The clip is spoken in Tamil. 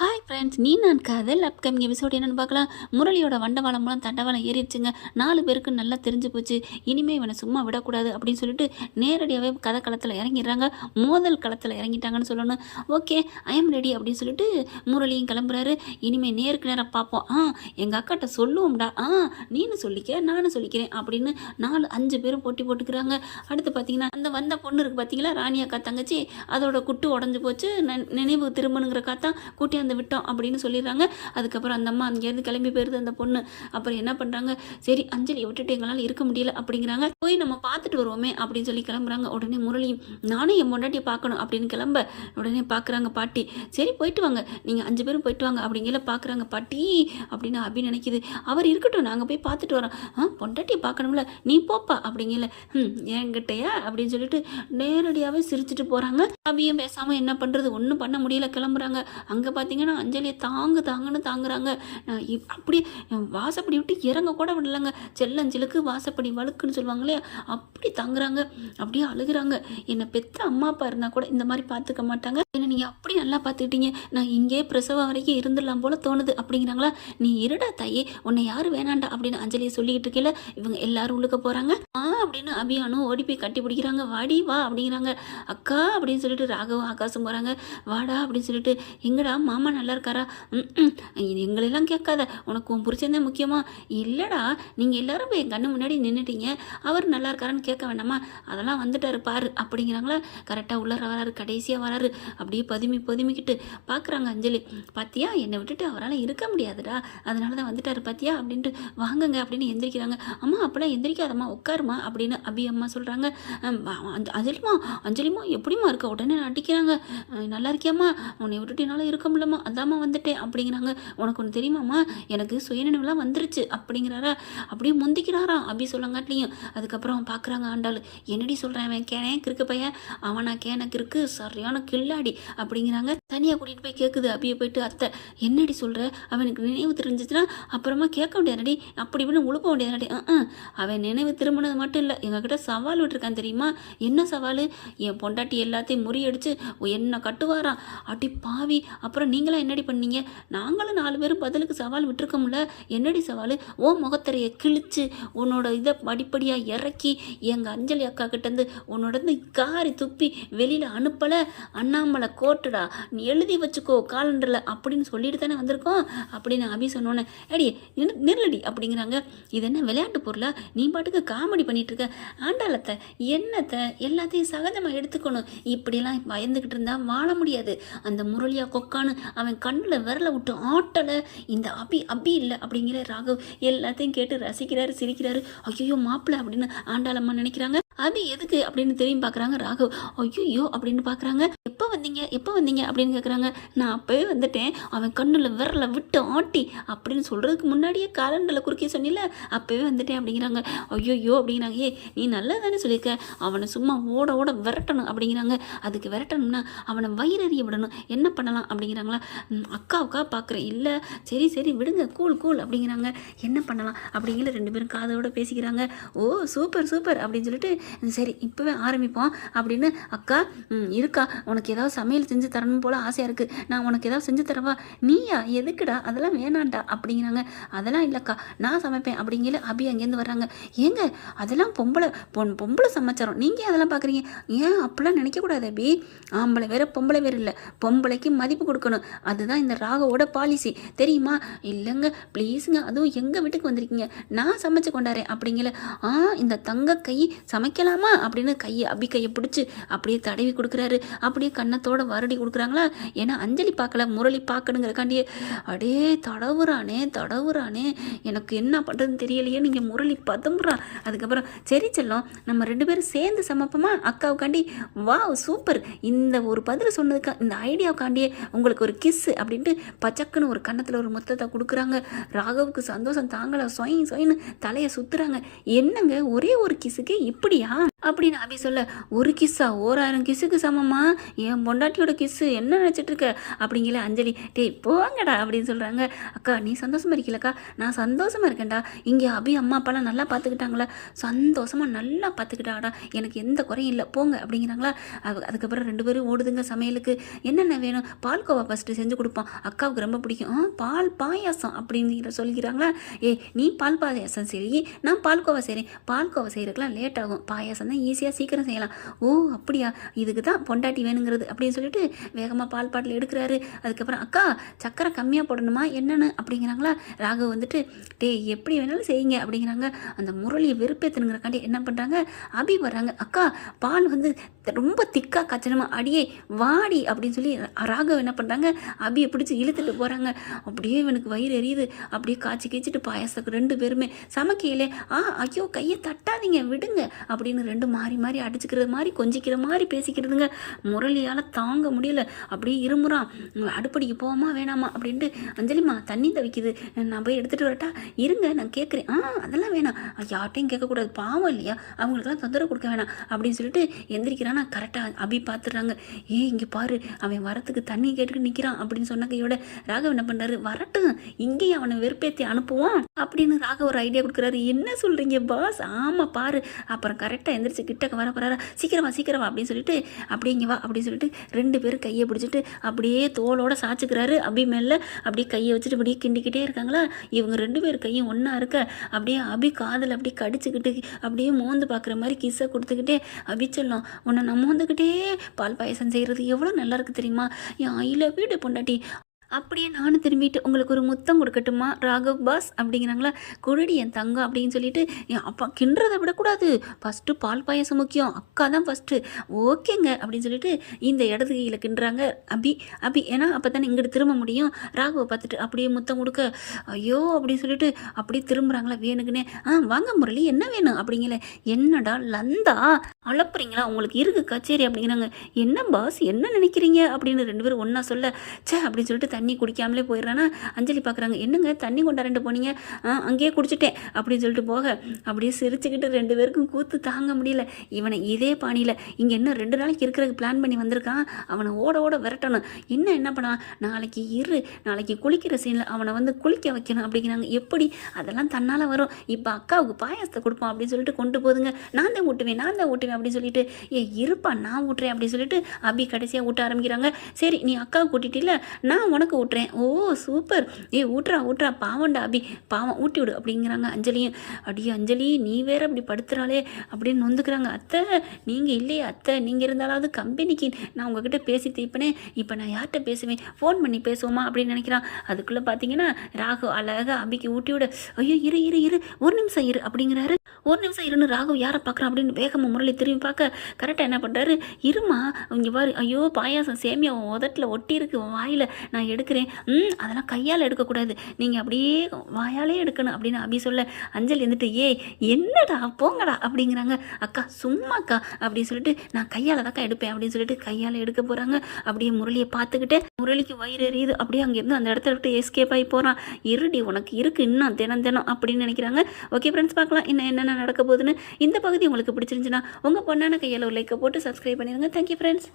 ஹாய் ஃப்ரெண்ட்ஸ் நீ நான் காதல். அப்கமிங் எபிசோட் என்னென்னு பார்க்கலாம். முரளியோட வண்டவாளம் மூலம் தண்டவாளம் ஏறிடுச்சுங்க. நாலு பேருக்கு நல்லா தெரிஞ்சு போச்சு. இனிமேல் இவனை சும்மா விடக்கூடாது அப்படின்னு சொல்லிட்டு நேரடியாகவே கதை களத்தில் இறங்கிடுறாங்க. மோதல் களத்தில் இறங்கிட்டாங்கன்னு சொல்லணும். ஓகே ஐ எம் ரெடி அப்படின்னு சொல்லிட்டு முரளியும் கிளம்புறாரு. இனிமேல் நேருக்கு நேரம் பார்ப்போம். ஆ எங்கள் அக்காட்ட சொல்லுவோம்டா. ஆ நீனு சொல்லிக்க நானும் சொல்லிக்கிறேன் அப்படின்னு நாலு அஞ்சு பேரும் போட்டி போட்டுக்கிறாங்க. அடுத்து பார்த்தீங்கன்னா அந்த வந்த பொண்ணு இருக்குது பார்த்தீங்களா ராணி அக்கா தங்கச்சி. அதோட குட்டு உடஞ்சி போச்சு. நினைவு திரும்பணுங்கிற காத்தான் கூட்டியாந்து விட்டோம் அப்படின்னு சொல்லிடுறாங்க. அதுக்கப்புறம் அந்த அம்மா அங்கேருந்து கிளம்பி போயிருது அந்த பொண்ணு. அப்புறம் என்ன பண்ணுறாங்க சரி அஞ்சலியை விட்டுட்டு எங்களால் இருக்க முடியல அப்படிங்கிறாங்க. போய் நம்ம பார்த்துட்டு வருவோமே அப்படின்னு சொல்லி கிளம்புறாங்க. உடனே முரளியும் நானும் என் பொண்டாட்டியை பார்க்கணும் அப்படின்னு கிளம்ப உடனே பார்க்குறாங்க பாட்டி. சரி போயிட்டு வாங்க. நீங்கள் அஞ்சு பேரும் போயிட்டு வாங்க அப்படிங்கிற பார்க்குறாங்க பாட்டி அப்படின்னு அபி நினைக்கிது. அவர் இருக்கட்டும் நாங்கள் போய் பார்த்துட்டு வரோம். ஆ பொண்டாட்டியை பார்க்கணும்ல. நீ போப்பா அப்படிங்கல ம் என்கிட்டயா? அப்படின்னு சொல்லிட்டு நேரடியாகவே சிரிச்சிட்டு போகிறாங்க அபியும் பேசாமல் என்ன பண்ணுறது ஒன்றும் பண்ண முடியல. கிளம்புறாங்க. அங்கே பார்த்து பார்த்தீங்கன்னா அஞ்சலியை தாங்கு தாங்குன்னு தாங்குறாங்க. நான் இப்- அப்படியே வாசப்படி விட்டு இறங்க கூட விடலைங்க. செல்லஞ்சலுக்கு வாசப்படி வழுக்குன்னு சொல்லுவாங்களே அப்படி தாங்குறாங்க. அப்படியே அழுகிறாங்க. என்னை பெத்த அம்மா அப்பா இருந்தால் கூட இந்த மாதிரி பார்த்துக்க மாட்டாங்க. என்னை நீங்கள் அப்படி நல்லா பார்த்துக்கிட்டீங்க நான் இங்கே பிரசவம் வரைக்கும் இருந்துடலாம் போல தோணுது. அப்படிங்கிறாங்களா? நீ இருடா தாயே உன்னை யாரும் வேணாண்டா? அப்படின்னு அஞ்சலியை சொல்லிக்கிட்டு இருக்கல இவங்க எல்லாரும் உள்ளுக்க போகிறாங்க ஆ அப்படின்னு அபியானும் ஓடி போய் கட்டி பிடிக்கிறாங்க. வாடி வா அப்படிங்கிறாங்க. அக்கா அப்படின்னு சொல்லிட்டு ராகவும் ஆகாசம் போகிறாங்க வாடா அப்படின்னு சொல்லிட்டு எங்கடா மாமா நல்லா இருக்காரா ம் எங்களெல்லாம் கேட்காத. உனக்கு உன் புருஷன் தான் முக்கியமா? இல்லைடா நீங்கள் எல்லாரும் என் கண்ணு முன்னாடி நின்றுட்டீங்க அவர் நல்லா இருக்காரான்னு கேட்க வேண்டாமா? அதெல்லாம் வந்துட்டாரு பாரு. அப்படிங்கிறாங்களா? கரெக்டாக உள்ளார வராரு கடைசியாக வராரு. அப்படியே பதுமி பதுமிக்கிட்டு பார்க்குறாங்க அஞ்சலி. பாத்தியா? என்னை விட்டுட்டு அவரால் இருக்க முடியாதுடா. அதனால தான் வந்துட்டாரு பார்த்தியா அப்படின்ட்டு வாங்குங்க அப்படின்னு எந்திரிக்கிறாங்க. அம்மா அப்போலாம் எந்திரிக்காதம்மா உட்காருமா அப்படின்னு அபி அம்மா சொல்கிறாங்க அஞ்சலிமா அஞ்சலிமா எப்படிம்மா இருக்க? உடனே அடிக்கிறாங்க. நல்லா இருக்கியாம்மா? உன்னை விட்டுட்டு என்னால் இருக்க முடியலம்மா அதாம்மா வந்துட்டேன் அப்படிங்கிறாங்க. உனக்கு ஒன்று தெரியுமாம்மா? எனக்கு சுயநினைவுலாம் வந்துருச்சு அப்படிங்கிறாரா? அப்படியே முந்திக்கிறாராம் அப்படி சொல்லங்காட்டிலையும். அதுக்கப்புறம் பார்க்குறாங்க ஆண்டாள். என்னடி சொல்கிறேன் அவன் கேனே கிறுக்கு பையன் அவனா கேனக்கு இருக்கு சரியான கில்லாடி அப்படிங்கிறாங்க. தனியாக கூட்டிகிட்டு போய் கேட்குது அப்படியே போயிட்டு அத்தை என்னடி சொல்கிற அவனுக்கு நினைவு தெரிஞ்சிச்சுன்னா அப்புறமா கேட்க முடியாதுடி அப்படி இப்படின்னு உழுப்ப முடியாதுடி அவன் நினைவு திரும்பினது மட்டும் இல்லை. எங்ககிட்ட சவால் விட்டுருக்கான் தெரியுமா? என்ன சவால்? என் பொண்டாட்டி எல்லாத்தையும் முறியடிச்சு என்ன கட்டுவாராம். அடி பாவி. அப்புறம் நீ நீங்களாம் என்னடி பண்ணீங்க? நாங்களும் நாலு பேரும் பதிலுக்கு சவால் விட்டுருக்கோம்ல. என்னடி சவால்? ஓ முகத்தரையை கிழிச்சு உன்னோட இதை படிப்படியாக இறக்கி எங்கள் அஞ்சலி அக்கா கிட்டேருந்து உன்னோட காரி துப்பி வெளியில் அனுப்பலை. அண்ணாமலை கோட்டுடா நீ எழுதி வச்சுக்கோ காலண்டரில் அப்படின்னு சொல்லிட்டு தானே வந்திருக்கோம். அப்படின்னு அபி சொன்னோன்னே அடி நிறு- அப்படிங்கிறாங்க. இது என்ன விளையாட்டு பொருளா? நீ பாட்டுக்கு காமெடி பண்ணிட்டு இருக்க ஆண்டாளத்தை என்னத்தை எல்லாத்தையும் சகஜமாக எடுத்துக்கணும். இப்படிலாம் பயந்துக்கிட்டு இருந்தால் வாழ முடியாது. அந்த முரளியா கொக்கான்னு அவன் கண்ணில் விரல விட்டு ஆட்டலை. இந்த அபி அபி இல்லை அப்படிங்கிற ராகவ் எல்லாத்தையும் கேட்டு ரசிக்கிறாரு சிரிக்கிறாரு. ஐயோ மாப்பிள்ளை அப்படின்னு ஆண்டாளம்மா நினைக்கிறாங்க. அது எதுக்கு அப்படின்னு திரும்பி பார்க்குறாங்க ராகவ். ஐயோ அப்படின்னு பார்க்குறாங்க. எப்போ வந்தீங்க? எப்போ வந்தீங்க? அப்படின்னு கேட்குறாங்க. நான் அப்போவே வந்துட்டேன். அவன் கண்ணில் விரல விட்டு ஆட்டி அப்படின்னு சொல்கிறதுக்கு முன்னாடியே காலண்டரில் குறுக்கே சொன்னில அப்போவே வந்துட்டேன் அப்படிங்கிறாங்க. ஐயோ அப்படிங்கிறாங்க. ஏ நீ நல்லா தானே சொல்லியிருக்க. அவனை சும்மா ஓட ஓட விரட்டணும் அப்படிங்கிறாங்க. அதுக்கு விரட்டணும்னா அவனை வயிறறிய விடணும். என்ன பண்ணலாம் அப்படிங்கிறாங்களா? அக்காவுக்கா பார்க்குறேன். இல்லை சரி சரி விடுங்க. கூல் கூல் அப்படிங்கிறாங்க. என்ன பண்ணலாம்? அப்படிங்கிற ரெண்டு பேரும் காதோட பேசிக்கிறாங்க. ஓ சூப்பர் சூப்பர் அப்படின்னு சொல்லிட்டு சரி இப்போவே ஆரம்பிப்போம். அப்படின்னு அக்கா இருக்கா உனக்கு ஏதாவது சமையல் செஞ்சு தரணும் போல் ஆசையாக இருக்குது நான் உனக்கு ஏதாவது செஞ்சு தரவா? நீயா? எதுக்குடா? அதெல்லாம் வேணாண்டா அப்படிங்கிறாங்க. அதெல்லாம் இல்லைக்கா நான் சமைப்பேன் அப்படிங்கிற அபி அங்கேருந்து வர்றாங்க. ஏங்க அதெல்லாம் பொம்பளை பொன் பொம்பளை சமாச்சாரம் நீங்கள் அதெல்லாம் பார்க்குறீங்க ஏன் அப்படிலாம் நினைக்கக்கூடாது அபி. ஆம்பளை வேற பொம்பளை வேறு இல்லை. பொம்பளைக்கு மதிப்பு கொடுக்கணும். அதுதான் இந்த ராகவோட பாலிசி தெரியுமா? இல்லைங்க ப்ளீஸுங்க அதுவும் எங்கள் வீட்டுக்கு வந்திருக்கீங்க. நான் சமைச்சு கொண்டாரேன் அப்படிங்கிற ஆ இந்த தங்க கை சமைக்கலாமா? அப்படின்னு கையை அபி கையை பிடிச்சி அப்படியே தடவி கொடுக்குறாரு. அப்படியே கன்னத்தோட வருடி கொடுக்குறாங்களா? ஏன்னா அஞ்சலி பார்க்கல முரளி பார்க்கணுங்கிறக்காண்டியே. அடே தடவுறானே தடவுறானே. எனக்கு என்ன பண்ணுறதுன்னு தெரியலையே நீங்கள் முரளி பதம்புறான் அதுக்கப்புறம் சரி செல்லம் நம்ம ரெண்டு பேரும் சேர்ந்து சமைப்போமா? அக்காவுக்காண்டி வாவ் சூப்பர். இந்த ஒரு பதில் சொன்னதுக்கா இந்த ஐடியாவுக்காண்டியே உங்களுக்கு ஒரு கிஸ்ஸு அப்படின்ட்டு பச்சக்குன்னு ஒரு கன்னத்தில் ஒரு மொத்தத்தை கொடுக்குறாங்க. ராகவுக்கு சந்தோஷம் தாங்கலை சொயின் சொயின்னு தலையை சுற்றுறாங்க என்னங்க ஒரே ஒரு கிஸ்ஸுக்கே இப்படியா அப்படின்னு அபி சொல்ல ஒரு கிஸ்ஸா? ஓராயிரம் கிஸ்ஸுக்கு சமமா? என் பொண்டாட்டியோட கிஸ்ஸு? என்ன நினச்சிட்டு இருக்க? அப்படிங்கிற அஞ்சலி டேய் போங்கடா அப்படின்னு சொல்கிறாங்க அக்கா நீ சந்தோஷமாக இருக்கீலக்கா? நான் சந்தோஷமாக இருக்கேன்டா. இங்கே அபி அம்மா அப்பாலாம் நல்லா பார்த்துக்கிட்டாங்களா சந்தோஷமா நல்லா பார்த்துக்கிட்டாடா எனக்கு எந்த குறையும் இல்லை. போங்க அப்படிங்கிறாங்களா. அது- அதுக்கப்புறம் ரெண்டு பேரும் ஓடுதுங்க சமையலுக்கு. என்னென்ன வேணும்? பால்கோவா ஃபஸ்ட்டு செஞ்சு கொடுப்போம். அக்காவுக்கு ரொம்ப பிடிக்கும். பால் பாயாசம் அப்படிங்கிற சொல்லிக்கிறாங்களா. ஏய் நீ பால் பாயாசம் சரி நான் பால்கோவா செய்கிறேன் பால்கோவா செய்கிறதுக்குலாம் லேட் ஆகும். பாயாசம் தான் ஈஸியாக சீக்கிரம் செய்யலாம். ஓ அப்படியா? இதுக்கு தான் பொண்டாட்டி வேணுங்கிறது அப்படின்னு சொல்லிட்டு வேகமாக பால் பாட்டில் எடுக்கிறாரு. அதுக்கப்புறம் அக்கா சக்கரை கம்மியாக போடணுமா? என்னென்னு? அப்படிங்கிறாங்களா. ராகவ் வந்துட்டு டேய் எப்படி வேணாலும் செய்யுங்க. அப்படிங்கிறாங்க. அந்த முரளியை வெறுப்பேற்றுனுங்கிறக்காண்டி என்ன பண்ணுறாங்க அபி வர்றாங்க. அக்கா பால் வந்து ரொம்ப திக்காக காய்ச்சணுமா அடியே வாடி. அப்படின்னு சொல்லி ராகவ் என்ன பண்ணுறாங்க அபியை பிடிச்சி இழுத்துட்டு போகிறாங்க அப்படியே இவனுக்கு வயிறு எரியுது. அப்படியே காய்ச்சி கீச்சிட்டு பாயாசத்துக்கு ரெண்டு பேருமே சமைக்கையிலே ஆ ஐயோ கையை தட்டாதீங்க விடுங்க. அப்படின்னு ரெண்டு மாறி மாறி அடிச்சுக்கிறது மாதிரி கொஞ்சிக்கிற மாதிரி பேசிக்கிறதுங்க. முரளியால் தாங்க முடியல. அப்படியே இருமுறான் அடுப்படிக்கு போவோமா வேணாமா? அப்படின்ட்டு அஞ்சலிம்மா தண்ணி தவிக்குது. நான் போய் எடுத்துகிட்டு வரட்டா? இருங்க நான் கேட்குறேன் ஆ அதெல்லாம் வேணாம். யார்ட்டையும் கேட்கக்கூடாது. பாவம் இல்லையா? அவங்களுக்குலாம் தொந்தரவு கொடுக்க வேணாம். அப்படின்னு சொல்லிட்டு எந்திரிக்கிறானா கரெக்டாக அபி பார்த்துடுறாங்க ஏ இங்கே பாரு. அவன் வரத்துக்கு தண்ணி கேட்டுட்டு நிற்கிறான் அப்படின்னு சொன்னக்கையோட ராகவ் என்ன பண்ணுறாரு வரட்டும். இங்கேயே அவனை வெறுப்பேற்றி அனுப்புவான் அப்படின்னு ராகவ் ஒரு ஐடியா கொடுக்குறாரு. என்ன சொல்கிறீங்க பாஸ் ஆமாம் பாரு. அப்புறம் கரெக்டாக எந்திரிச்சு கிட்டக்க வர போறாரா? சீக்கிரமா சீக்கிரமா அப்படின்னு சொல்லிட்டு அப்படியே இங்கே வா அப்படின்னு சொல்லிட்டு ரெண்டு பேரும் கையை பிடிச்சிட்டு அப்படியே தோளோட சாச்சுக்கிறாரு அபி மேலே அப்படியே கையை வச்சுட்டு அப்படியே கிண்டிக்கிட்டே இருக்காங்களா? இவங்க ரெண்டு பேர் கையும் ஒன்றா இருக்க அப்படியே அபி காதில் அப்படியே கடிச்சுக்கிட்டு அப்படியே மோந்து பார்க்குற மாதிரி கிஸ்ஸை கொடுத்துக்கிட்டே அபி சொல்லும் உன்னை நான் மோந்துக்கிட்டே பால் பாயசம் செய்கிறது எவ்வளோ நல்லா இருக்குது தெரியுமா? என் ஐல வீடு பொண்டாட்டி. அப்படியே நானும் திரும்பிட்டு உங்களுக்கு ஒரு முத்தம் கொடுக்கட்டுமா? ராகவ் பாஸ் அப்படிங்கிறாங்களா? குருடி என் தங்கம் அப்படின்னு சொல்லிட்டு என் அப்பா கிண்டுறதை விடக்கூடாது. ஃபஸ்ட்டு பால் பாயசம் முக்கியம். அக்கா தான் ஃபஸ்ட்டு ஓகேங்க அப்படின்னு சொல்லிட்டு இந்த இடது கையில் கிண்டுறாங்க. அபி அபி ஏன்னா அப்போ தானே இங்கிட்டு திரும்ப முடியும். ராகவை பார்த்துட்டு அப்படியே முத்தம் கொடுக்க ஐயோ அப்படின்னு சொல்லிட்டு அப்படியே திரும்புகிறாங்களா வேணுங்கன்னே ஆ வாங்க முரளி என்ன வேணும்? அப்படிங்கல. என்னடா லந்தா? அளப்புறீங்களா உங்களுக்கு இருக்கு கச்சேரி. அப்படிங்கிறாங்க. என்ன பாஸ்? என்ன நினைக்கிறீங்க? அப்படின்னு ரெண்டு பேரும் ஒன்றா சொல்ல சே அப்படின்னு சொல்லிட்டு தண்ணி குடிக்காமலே போயிடுறானா? அஞ்சலி பார்க்குறாங்க என்னங்க? தண்ணி கொண்டாரண்டு போனீங்க? ஆ அங்கேயே குடிச்சிட்டேன். அப்படின்னு சொல்லிட்டு போக. அப்படியே சிரிச்சுக்கிட்டு ரெண்டு பேருக்கும் கூத்து தாங்க முடியல. இவனை இதே பாணியில் இங்கே இன்னும் ரெண்டு நாளைக்கு இருக்கிறதுக்கு பிளான் பண்ணி வந்திருக்கான். அவனை ஓட ஓட விரட்டணும். இன்னும் என்ன பண்ணா? நாளைக்கு இரு. நாளைக்கு குளிக்கிற சீனில் அவனை வந்து குளிக்க வைக்கணும் அப்படிங்கிறாங்க. எப்படி? அதெல்லாம் தன்னால் வரும். இப்போ அக்காவுக்கு பாயாசத்தை கொடுப்போம் அப்படின்னு சொல்லிட்டு கொண்டு போதுங்க. நான் தான் ஊட்டுவேன் நான் தான் ஊட்டுவேன் அப்படின்னு சொல்லிட்டு ஏ இருப்பா நான் ஊட்டுறேன் அப்படின்னு சொல்லிட்டு அபி கடைசியாக ஊட்ட ஆரம்பிக்கிறாங்க. சரி நீ அக்காவை கூட்டிட்டில்ல? நான் உனக்கு ஊட்டுறேன். ஓ சூப்பர். ஏ ஊட்டுறா ஊட்டுறா. பாவம்டா அபி. பாவம் ஊட்டி விடு அப்படிங்கிறாங்க அஞ்சலியும். அடியே அஞ்சலி நீ வேற அப்படி படுத்துறாளே அப்படின்னு நொந்துக்கிறாங்க. அத்தை நீங்கள் இல்லையே அத்தை. நீங்கள் இருந்தாலாவது கம்பெனிக்கு நான் உங்ககிட்ட பேசி தீப்பனே இப்போ நான் யார்கிட்ட பேசுவேன்? ஃபோன் பண்ணி பேசுவோமா அப்படின்னு நினைக்கிறான். அதுக்குள்ளே பார்த்தீங்கன்னா ராகு அழகாக அபிக்கு ஊட்டி விட. ஐயோ இரு இரு இரு. ஒரு நிமிஷம் இரு அப்படிங்கிறாரு. ஒரு நிமிஷம் இருன்னு ராகு யாரை பார்க்குறான் அப்படின்னு வேகமாக முரளி திரும்பி பார்க்க கரெக்டாக என்ன பண்ணுறாரு இருமா இங்கே பாரு. ஐயோ பாயாசம் சேமியா உதட்டில் ஒட்டி இருக்கு வாயில். நான் எடுக்கிறேன். ம் அதெல்லாம் கையால் எடுக்கக்கூடாது. நீங்கள் அப்படியே வாயாலே எடுக்கணும் அப்படின்னு அபி சொல்ல அஞ்சல் இருந்துட்டு ஏய் என்னடா போங்கடா அப்படிங்கிறாங்க. அக்கா சும்மா அக்கா அப்படின்னு சொல்லிட்டு நான் கையால் தாக்கா எடுப்பேன் அப்படின்னு சொல்லிட்டு கையால் எடுக்க போகிறாங்க அப்படியே முரளியை பார்த்துக்கிட்டு முரளிக்கு வயிறு எரியுது. அப்படியே அங்கேருந்து அந்த இடத்த விட்டு எஸ்கேப் ஆகி போகிறான் இருடி உனக்கு இருக்கு இன்னும் தினம் தினம் அப்படின்னு நினைக்கிறாங்க. ஓகே ஃப்ரெண்ட்ஸ் பார்க்கலாம் இன்னும் என்னென்ன நடக்க போகுதுன்னு. இந்த பகுதி உங்களுக்கு பிடிச்சிருந்துச்சுன்னா உங்கள் பொண்ணான கையில் ஒரு லைக்கை போட்டு சப்ஸ்கிரைப் பண்ணிடுங்க. Thank you friends